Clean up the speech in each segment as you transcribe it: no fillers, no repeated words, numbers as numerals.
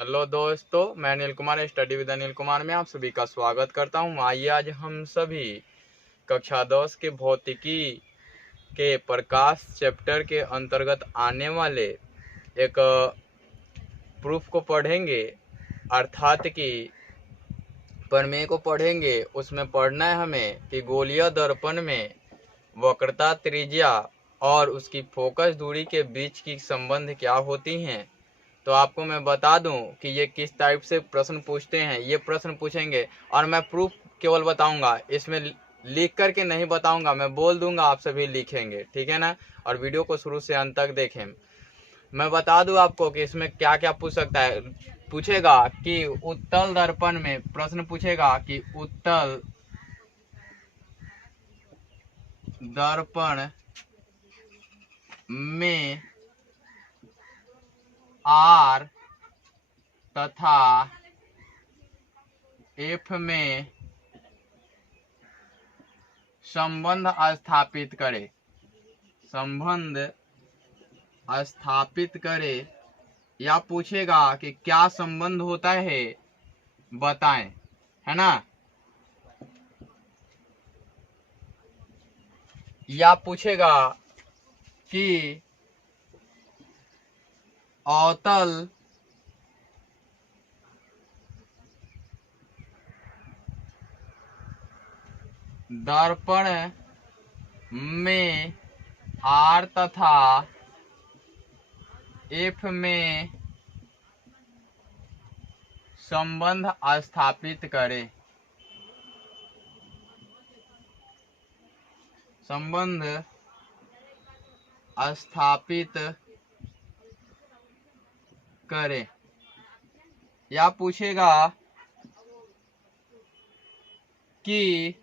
Hello दोस्तों, मैं Anil Kumar study with Anil Kumar में आप सभी का स्वागत करता हूं। आइए आज हम सभी कक्षा 10 के भौतिकी के प्रकाश चैप्टर के अंतर्गत आने वाले एक प्रूफ को पढ़ेंगे, अर्थात कि प्रमेय को पढ़ेंगे। उसमें पढ़ना है हमें कि गोलीय दर्पण में वक्रता, त्रिज्या और उसकी फोकस दूरी के बीच की संबंध क्या होती हैं। तो आपको मैं बता दूं कि ये किस टाइप से प्रश्न पूछते हैं। ये प्रश्न पूछेंगे और मैं प्रूफ केवल बताऊंगा, इसमें लिख करके नहीं बताऊंगा, मैं बोल दूंगा, आप सभी लिखेंगे, ठीक है ना। और वीडियो को शुरू से अंत तक देखें। मैं बता दूं आपको कि इसमें क्या क्या पूछ सकता है। पूछेगा कि उत्तल दर्पण में, प्रश्न पूछेगा कि उत्तल दर्पण में आर तथा एफ में संबंध स्थापित करे, संबंध स्थापित करे। या पूछेगा कि क्या संबंध होता है बताएं, है ना। या पूछेगा कि अवतल दर्पण में आर तथा एफ में संबंध स्थापित करे, संबंध स्थापित करे। या पूछेगा कि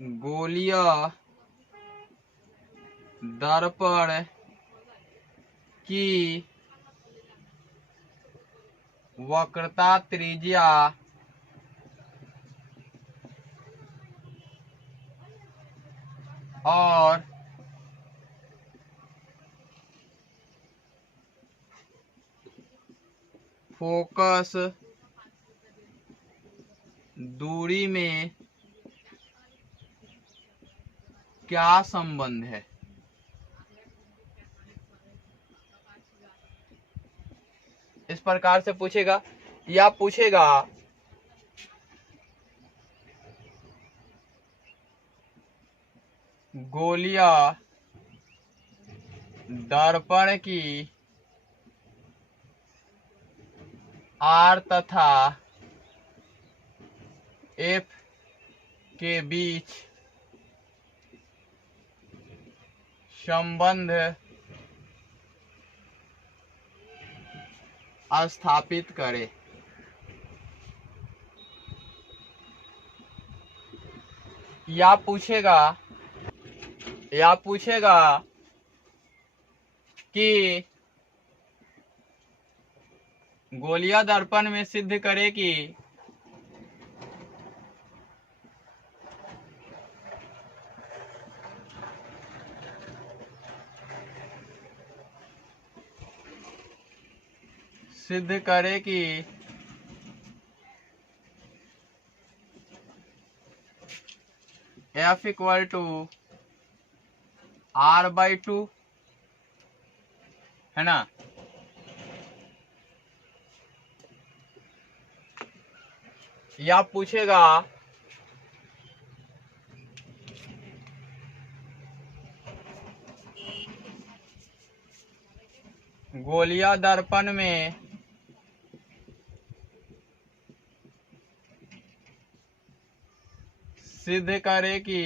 गोलीय दर्पण की वक्रता, त्रिज्या और फोकस दूरी में क्या संबंध है। इस प्रकार से पूछेगा। या पूछेगा गोलीय दर्पण की आर तथा एफ के बीच संबंध स्थापित करे। या पूछेगा कि गोलीय दर्पण में सिद्ध करे कि F इक्वल टू R/2, है ना। या पूछेगा गोलीय दर्पण में सिद्ध करे कि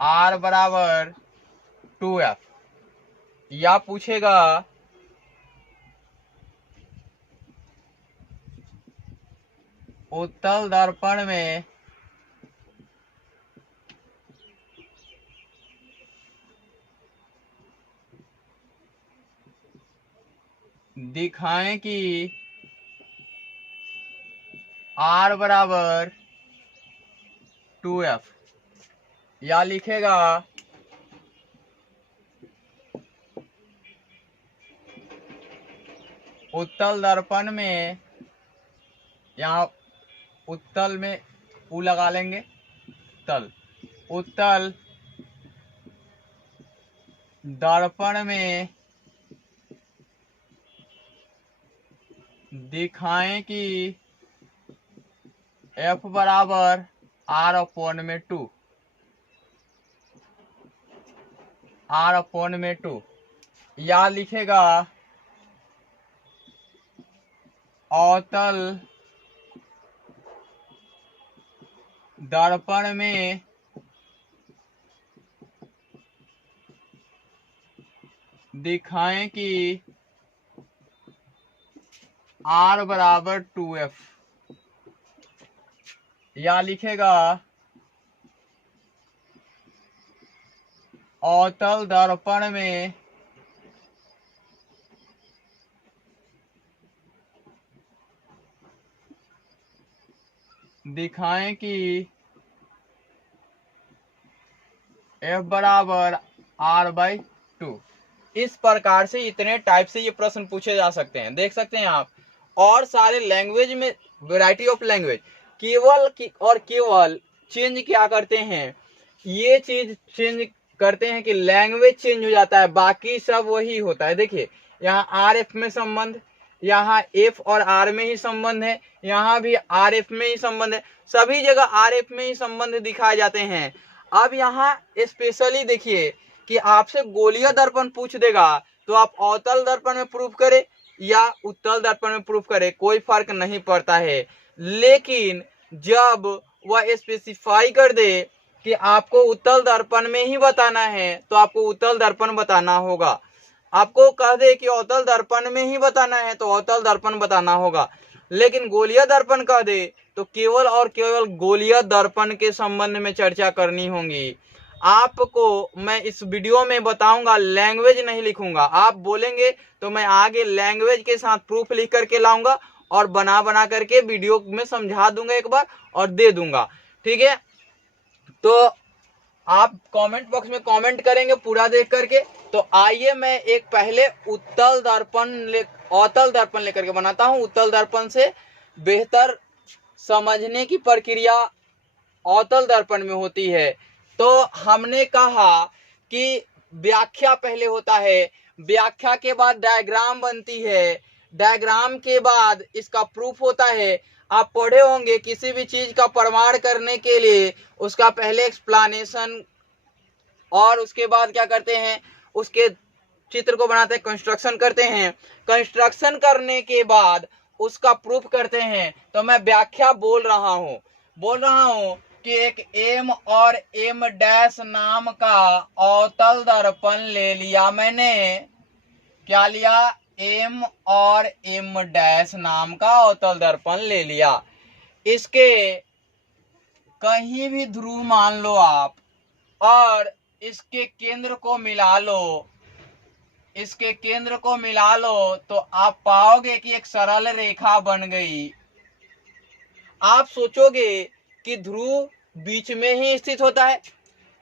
R बराबर 2F। या पूछेगा उत्तल दर्पण में दिखाएं कि R बराबर 2F। या लिखेगा उत्तल दर्पण में, यहाँ उत्तल में उ लगा लेंगे, तल, उत्तल दर्पण में दिखाएं कि F बराबर R/2, R/2, या लिखेगा अवतल दर्पण में दिखाएं कि R बराबर 2F, या लिखेगा अवतल दर्पण में दिखाएं कि F बराबर R/2। इस प्रकार से इतने टाइप से ये प्रश्न पूछे जा सकते हैं, देख सकते हैं आप। और सारे लैंग्वेज में वैरायटी ऑफ लैंग्वेज, केवल चेंज क्या करते हैं, ये चीज चेंज करते हैं कि लैंग्वेज चेंज हो जाता है, बाकी सब वही होता है। देखिए यहाँ RF में संबंध, यहाँ F और R में ही संबंध है, यहाँ भी RF में ही संबंध है, सभी जगह RF में ही संबंध दिखाए जाते हैं। अब यहाँ स्पेशली देखिए कि आपसे गोलीय दर्पण पूछ देगा तो आप अवतल दर्पण में प्रूफ करें या उत्तल दर्पण में प्रूफ करें, कोई फर्क नहीं पड़ता है। लेकिन जब वह स्पेसिफाई कर दे कि आपको उत्तल दर्पण में ही बताना है तो आपको उत्तल दर्पण बताना होगा। आपको कह दे कि अवतल दर्पण में ही बताना है तो अवतल दर्पण बताना होगा। लेकिन गोलीय दर्पण कह दे तो केवल और केवल गोलीय दर्पण के संबंध में चर्चा करनी होगी। आपको मैं इस वीडियो में बताऊंगा, लैंग्वेज नहीं लिखूंगा। आप बोलेंगे तो मैं आगे लैंग्वेज के साथ प्रूफ लिख करके लाऊंगा और बना करके वीडियो में समझा दूंगा एक बार और दे दूंगा, ठीक है। तो आप कमेंट बॉक्स में कमेंट करेंगे पूरा देख करके। तो आइए मैं एक पहले अवतल दर्पण लेकर के बनाता हूं। उत्तल दर्पण से बेहतर समझने की प्रक्रिया अवतल दर्पण में होती है। तो हमने कहा कि व्याख्या पहले होता है, व्याख्या के बाद डायग्राम बनती है, डायग्राम के बाद इसका प्रूफ होता है। आप पढ़े होंगे किसी भी चीज का प्रमाण करने के लिए उसका पहले एक्सप्लेनेशन और उसके बाद क्या करते हैं, उसके चित्र को बनाते हैं, कंस्ट्रक्शन करते हैं, कंस्ट्रक्शन करने के बाद उसका प्रूफ करते हैं। तो मैं व्याख्या बोल रहा हूं कि एक M और M' नाम का अवतल दर्पण ले लिया मैंने। क्या लिया? M और M' नाम का अवतल दर्पण ले लिया। इसके कहीं भी ध्रुव मान लो आप और इसके केंद्र को मिला लो, इसके केंद्र को मिला लो तो आप पाओगे कि एक सरल रेखा बन गई। आप सोचोगे कि ध्रुव बीच में ही स्थित होता है,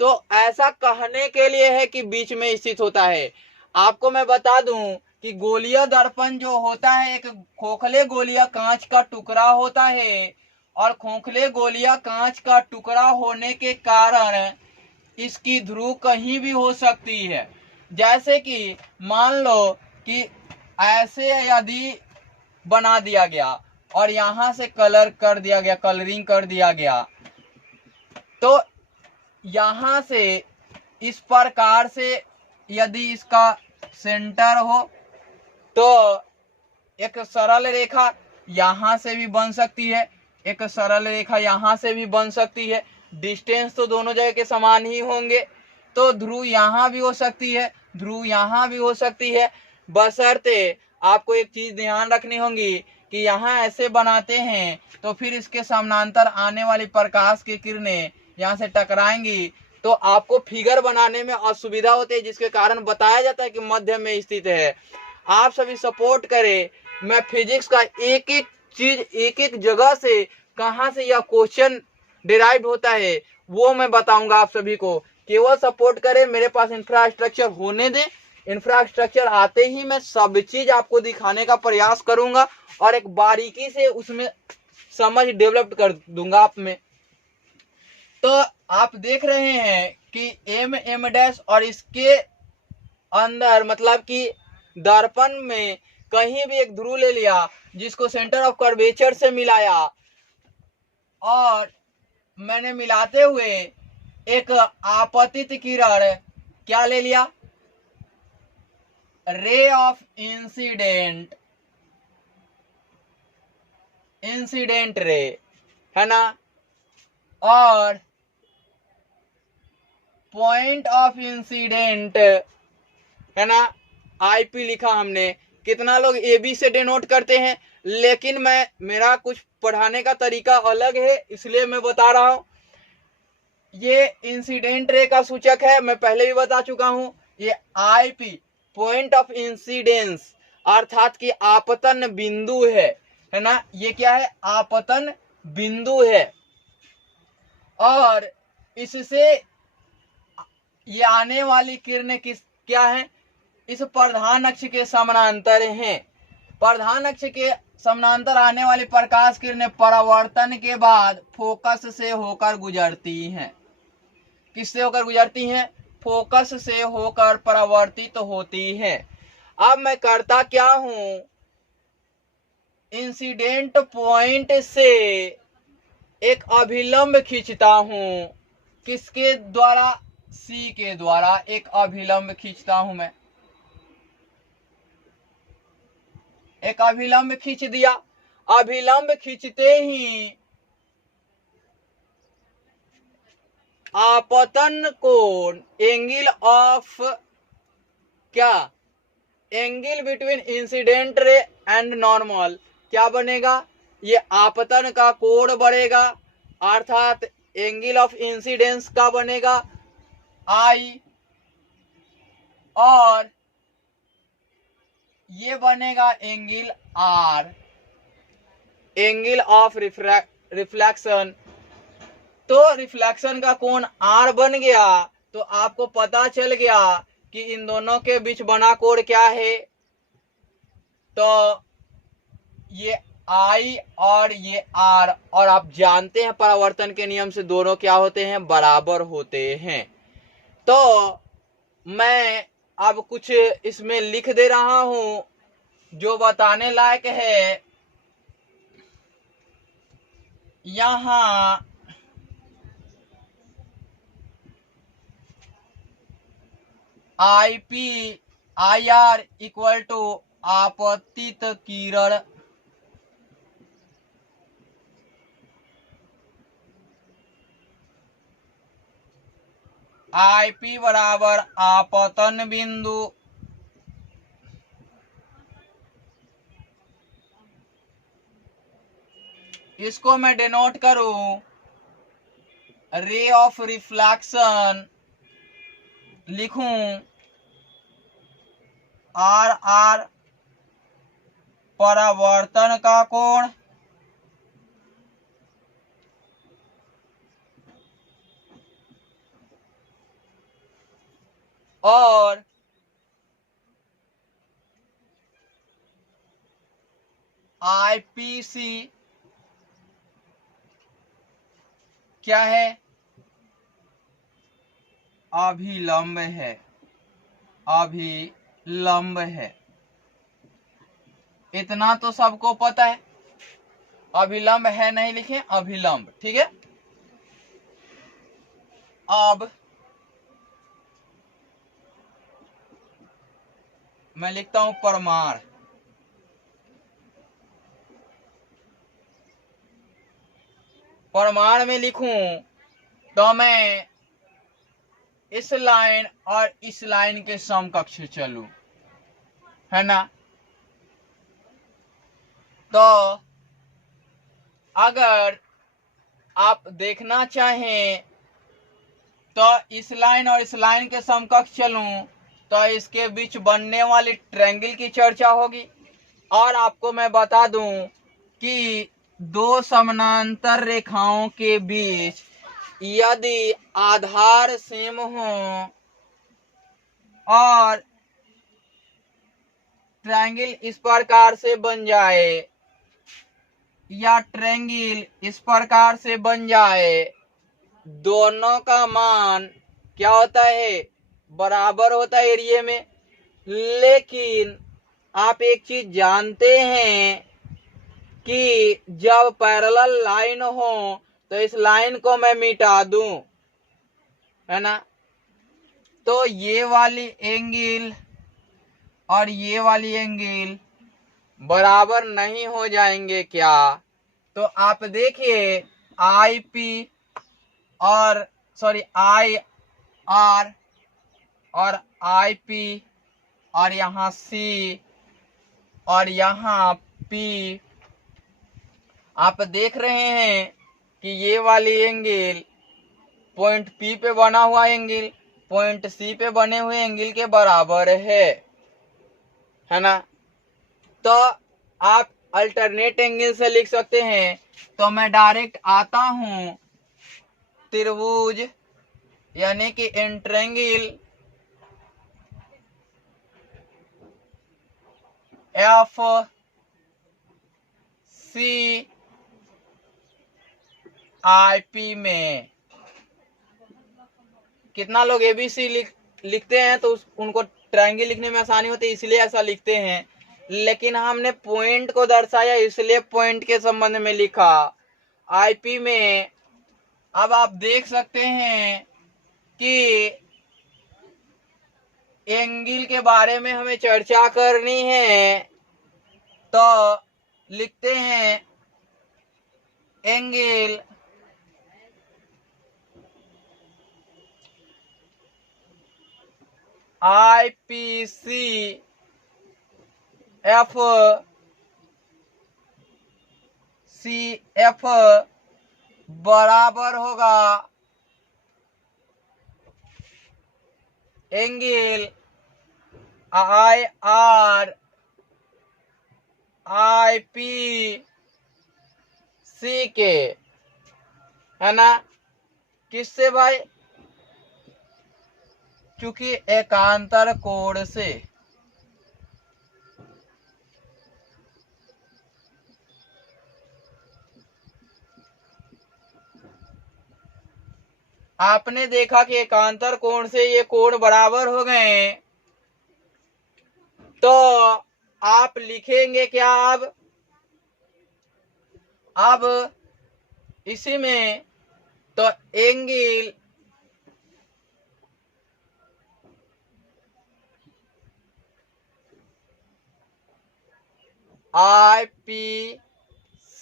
तो ऐसा कहने के लिए है कि बीच में स्थित होता है। आपको मैं बता दूं कि गोलीय दर्पण जो होता है एक खोखले गोलीय कांच का टुकड़ा होता है और खोखले गोलीय कांच का टुकड़ा होने के कारण इसकी ध्रुव कहीं भी हो सकती है। जैसे कि मान लो कि ऐसे यदि बना दिया गया और यहां से कलर कर दिया गया, कलरिंग कर दिया गया, तो यहां से इस प्रकार से यदि इसका सेंटर हो तो एक सरल रेखा यहां से भी बन सकती है, एक सरल रेखा यहां से भी बन सकती है। डिस्टेंस तो दोनों जगह के समान ही होंगे, तो ध्रुव यहां भी हो सकती है, ध्रुव यहां भी हो सकती है। बशर्ते आपको एक चीज ध्यान रखनी होगी कि यहाँ ऐसे बनाते हैं तो फिर इसके समानांतर आने वाली प्रकाश की किरणें यहाँ से टकराएंगी तो आपको फिगर बनाने में असुविधा होती है, जिसके कारण बताया जाता है कि मध्य में स्थित है। आप सभी सपोर्ट करें। मैं फिजिक्स का एक एक चीज एक एक जगह से कहां से यह क्वेश्चन डिराइव होता है वो मैं बताऊंगा आप सभी को। केवल सपोर्ट करें, मेरे पास इंफ्रास्ट्रक्चर होने दें, इंफ्रास्ट्रक्चर आते ही मैं सब चीज आपको दिखाने का प्रयास करूंगा और एक बारीकी से उसमें समझ डेवलप कर दूंगा आप में। तो आप देख रहे हैं कि एम डैश और इसके अंदर मतलब कि दर्पण में कहीं भी एक ध्रुव ले लिया जिसको सेंटर ऑफ कर्वेचर से मिलाया और मैंने मिलाते हुए एक आपतित किरण क्या ले लिया, रे ऑफ इंसिडेंट रे, है ना, और पॉइंट ऑफ इंसिडेंट, है ना, आईपी लिखा हमने। कितना लोग एबी से डिनोट करते हैं, लेकिन मेरा कुछ पढ़ाने का तरीका अलग है इसलिए मैं बता रहा हूं। ये इंसिडेंट रे का सूचक है, मैं पहले भी बता चुका हूं। ये आईपी पॉइंट ऑफ इंसिडेंस अर्थात कि आपतन बिंदु है ना, ये क्या है, आपतन बिंदु है। और इससे ये आने वाली किरणें क्या है, इस प्रधान अक्ष के समानांतर हैं। प्रधान अक्ष के समानांतर आने वाली प्रकाश किरणें परावर्तन के बाद फोकस से होकर गुजरती हैं। किससे होकर गुजरती हैं, फोकस से होकर परावर्तित होती हैं। अब मैं करता क्या हूं, इंसिडेंट पॉइंट से एक अभिलंब खींचता हूं। किसके द्वारा, सी के द्वारा एक अभिलंब खींचता हूं। मैं एक अभिलंब खींच दिया। अभिलंब खींचते ही आपतन कोण, एंगल ऑफ क्या, angle between incident ray and normal क्या बनेगा, ये आपतन का कोण बढ़ेगा अर्थात एंगल ऑफ इंसिडेंस का बनेगा आई, और ये बनेगा angle R, angle of reflection. तो रिफ्लेक्शन का कोण आर बन गया, तो आपको पता चल गया कि इन दोनों के बीच बना कोण क्या है, तो ये आई और ये आर। और आप जानते हैं परावर्तन के नियम से दोनों क्या होते हैं, बराबर होते हैं। तो मैं अब कुछ इसमें लिख दे रहा हूं जो बताने लायक है। यहां आई आर इक्वल टू आपतित किरण, आईपी बराबर आपतन बिंदु, इसको मैं डिनोट करूं रे ऑफ रिफ्लेक्शन, लिखूं आर आर परावर्तन का कोण, और आईपीसी क्या है, अभिलंब है, अभिलंब है। इतना तो सबको पता है, अभिलंब है नहीं लिखे, अभिलंब, ठीक है। अब मैं लिखता हूं परमाण। परमाण में लिखूं तो मैं इस लाइन और इस लाइन के समकक्ष चलूं, है ना। तो अगर आप देखना चाहें तो इस लाइन और इस लाइन के समकक्ष चलूं तो इसके बीच बनने वाली ट्रायंगल की चर्चा होगी। और आपको मैं बता दूं कि दो समानांतर रेखाओं के बीच यदि आधार सेम हो और ट्रायंगल इस प्रकार से बन जाए या ट्रायंगल इस प्रकार से बन जाए, दोनों का मान क्या होता है, बराबर होता है एरिया में। लेकिन आप एक चीज जानते हैं कि जब पैरेलल लाइन हो तो इस लाइन को मैं मिटा दूं, है ना। तो ये वाली एंगल और ये वाली एंगल बराबर नहीं हो जाएंगे क्या। तो आप देखिए आई पी और आई आर और आई पी और यहाँ सी और यहाँ पी, आप देख रहे हैं कि ये वाली एंगल पॉइंट पी पे बना हुआ एंगल पॉइंट सी पे बने हुए एंगल के बराबर है ना। तो आप अल्टरनेट एंगल से लिख सकते हैं। तो मैं डायरेक्ट आता हूं त्रिभुज यानी कि इंट्रायंगल एफ सी आई पी में कितना लोग एबीसी लिखते हैं तो उनको ट्रायंगल लिखने में आसानी होती है इसलिए ऐसा लिखते हैं, लेकिन हमने पॉइंट को दर्शाया इसलिए पॉइंट के संबंध में लिखा आईपी में। अब आप देख सकते हैं कि एंगल के बारे में हमें चर्चा करनी है, तो लिखते हैं angle IPC F C F बराबर होगा angle I R I P C के, है ना। किससे भाई, चूंकि एकांतर कोण से। आपने देखा कि एकांतर कोण से ये कोण बराबर हो गए, तो आप लिखेंगे क्या अब इसी में, तो angle I P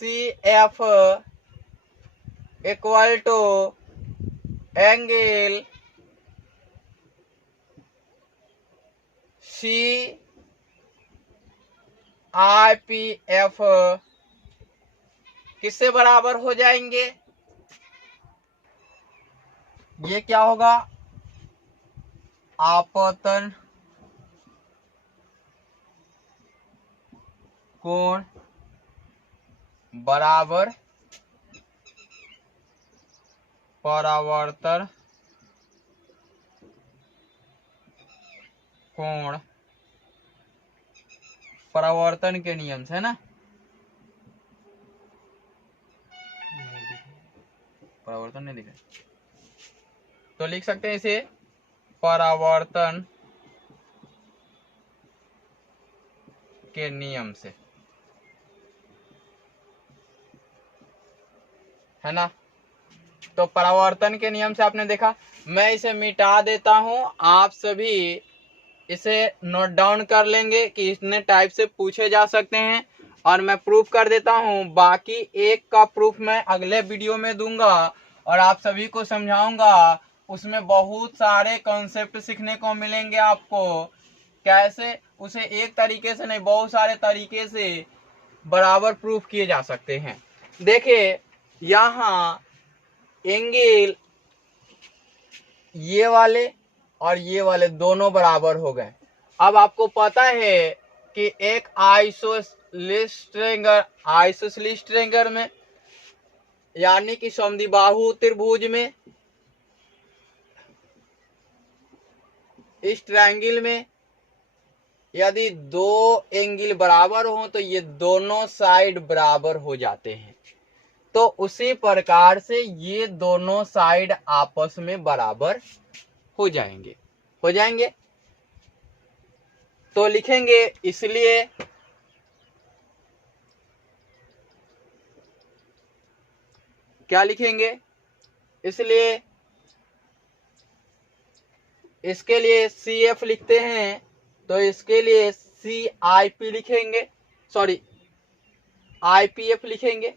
C F equal to angle C I P F किससे बराबर हो जाएंगे, ये क्या होगा, आपतन कोण बराबर परावर्तन कोण, परावर्तन के नियम से, है ना। परावर्तन नहीं लिखा तो लिख सकते हैं इसे परावर्तन के नियम से, है ना। तो परावर्तन के नियम से आपने देखा। मैं इसे मिटा देता हूं, आप सभी इसे नोट डाउन कर लेंगे कि इतने टाइप से पूछे जा सकते हैं, और मैं प्रूफ कर देता हूं। बाकी एक का प्रूफ मैं अगले वीडियो में दूंगा और आप सभी को समझाऊंगा। उसमें बहुत सारे कॉन्सेप्ट सीखने को मिलेंगे आपको, कैसे उसे एक तरीके से नहीं बहुत सारे तरीके से बराबर प्रूफ किए जा सकते हैं। देखिए यहाँ एंगल ये वाले और ये वाले दोनों बराबर हो गए। अब आपको पता है कि एक आइसोसेलेस ट्रायंगल में यानी कि समद्विबाहु त्रिभुज में, इस ट्रायंगल में यदि दो एंगल बराबर हो तो ये दोनों साइड बराबर हो जाते हैं। तो उसी प्रकार से ये दोनों साइड आपस में बराबर हो जाएंगे। तो लिखेंगे, इसलिए क्या लिखेंगे, इसलिए इसके लिए CF लिखते हैं, तो इसके लिए CIP लिखेंगे, सॉरी IPF लिखेंगे,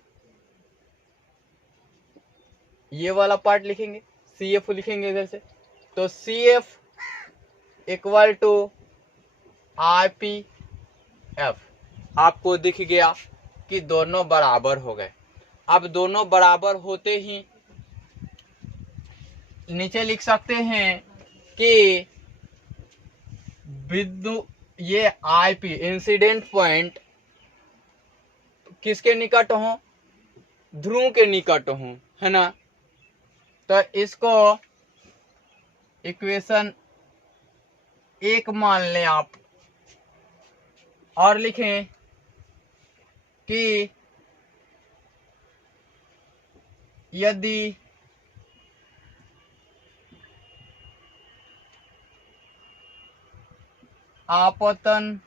ये वाला पार्ट लिखेंगे, CF लिखेंगे इधर से। तो CF इक्वल टू IPF। आपको दिख गया कि दोनों बराबर हो गए। अब दोनों बराबर होते ही नीचे लिख सकते हैं कि बिंदु ये IP इंसिडेंट पॉइंट किसके निकट हो, ध्रुव के निकट हो, है ना। तो इसको इक्वेशन 1 मान लें आप, और लिखें कि यदि आपतन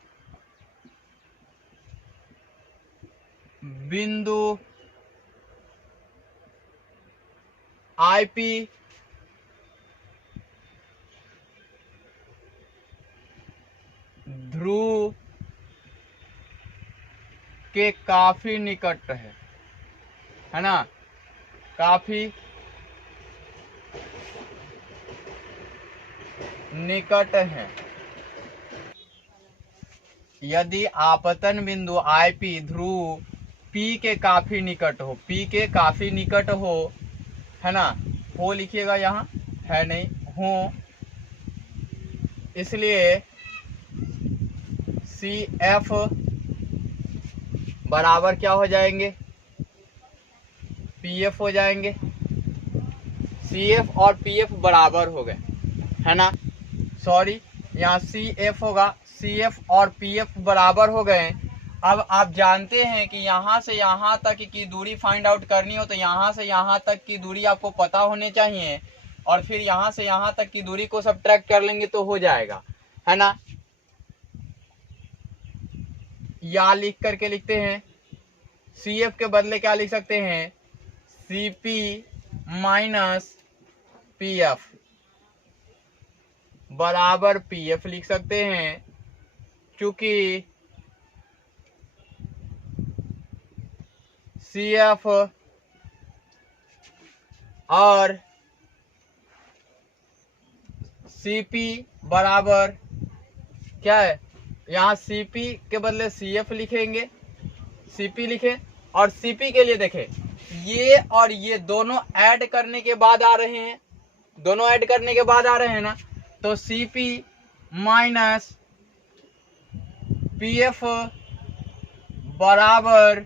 बिंदु IP ध्रुव के काफी निकट है ना, काफी निकट है। यदि आपतन बिंदु IP ध्रुव P के काफी निकट हो, P के काफी निकट हो, है ना, हो लिखिएगा, यहाँ है नहीं, हो, इसलिए CF बराबर क्या हो जाएंगे, PF हो जाएंगे। CF और PF बराबर हो गए, है ना, सॉरी यहाँ CF होगा, CF और PF बराबर हो गए। अब आप जानते हैं कि यहाँ से यहाँ तक की दूरी फाइंड आउट करनी हो तो यहाँ से यहाँ तक की दूरी आपको पता होनी चाहिए, और फिर यहाँ से यहाँ तक की दूरी को सब्ट्रैक्ट कर लेंगे तो हो जाएगा, है ना। या लिख करके लिखते हैं, CF के बदले क्या लिख सकते हैं, CP माइनस PF बराबर PF लिख सकते हैं, क्योंकि CF और CP बराबर क्या है, यहाँ CP के बदले CF लिखेंगे, CP लिखें, और CP के लिए देखें, ये और ये दोनों ऐड करने के बाद आ रहे हैं, दोनों ऐड करने के बाद आ रहे हैं ना, तो CP माइनस PF बराबर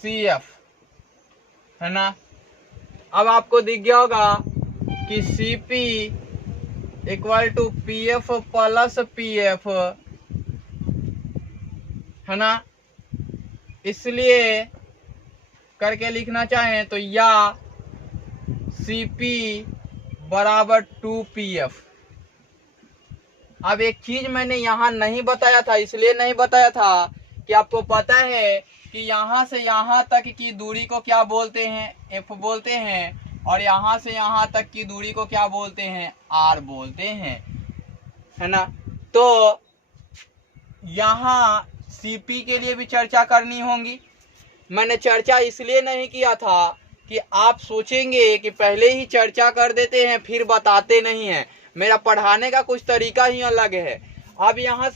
CF, है ना। अब आपको दिख गया होगा कि CP equal to PF plus PF, है ना। इसलिए करके लिखना चाहें तो या CP बराबर 2PF। अब एक चीज मैंने यहाँ नहीं बताया था, इसलिए नहीं बताया था कि आपको पता है कि यहाँ से यहाँ तक की दूरी को क्या बोलते हैं, F बोलते हैं, और यहाँ से यहाँ तक की दूरी को क्या बोलते हैं, R बोलते हैं, है ना। तो यहाँ CP के लिए भी चर्चा करनी होगी। मैंने चर्चा इसलिए नहीं किया था कि आप सोचेंगे कि पहले ही चर्चा कर देते हैं फिर बताते नहीं हैं। मेरा पढ़ाने का कुछ तरीका ही अलग है। अब यहाँ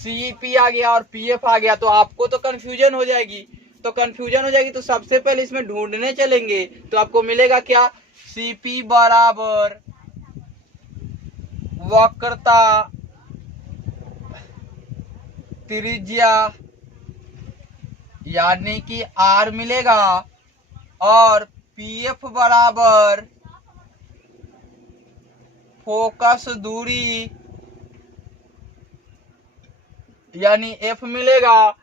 CP आ गया और PF आ गया तो आपको तो कंफ्यूजन हो जाएगी, तो सबसे पहले इसमें ढूंढने चलेंगे तो आपको मिलेगा क्या, CP बराबर वक्रता त्रिज्या यानी कि R मिलेगा, और PF बराबर फोकस दूरी यानी F मिलेगा।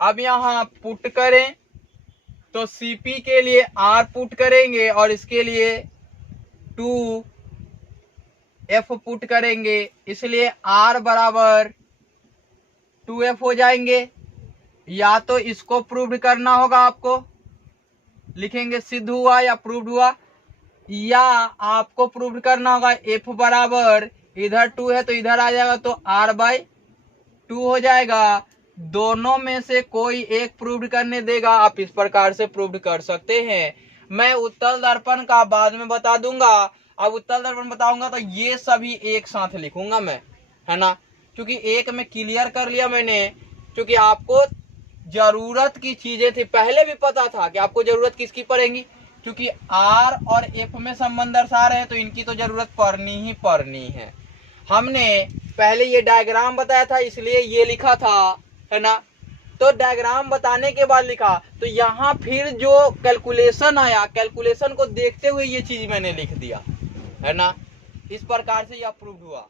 अब यहाँ पुट करें तो CP के लिए R पुट करेंगे और इसके लिए 2F पुट करेंगे, इसलिए R बराबर 2F हो जाएंगे। या तो इसको प्रूव करना होगा, आपको लिखेंगे सिद्ध हुआ या प्रूव्ड हुआ, या आपको प्रूव करना होगा F बराबर इधर 2 है तो इधर आ जाएगा तो R/2 हो जाएगा। दोनों में से कोई एक प्रूव करने देगा, आप इस प्रकार से प्रूव कर सकते हैं। मैं उत्तल दर्पण का बाद में बता दूंगा। अब उत्तल दर्पण बताऊंगा तो ये सभी एक साथ लिखूंगा मैं, है ना, क्योंकि एक में क्लियर कर लिया मैंने, क्योंकि आपको जरूरत की चीजें थी, पहले भी पता था कि आपको जरूरत किसकी पड़ेगी, क्योंकि R और F में संबंध दर्शा रहे हैं तो इनकी तो जरूरत पड़नी ही पड़नी है। हमने पहले ये डायग्राम बताया था इसलिए ये लिखा था, है ना। तो डायग्राम बताने के बाद लिखा, तो यहाँ फिर जो कैलकुलेशन आया, कैलकुलेशन को देखते हुए ये चीज मैंने लिख दिया, है ना। इस प्रकार से यह प्रूव हुआ।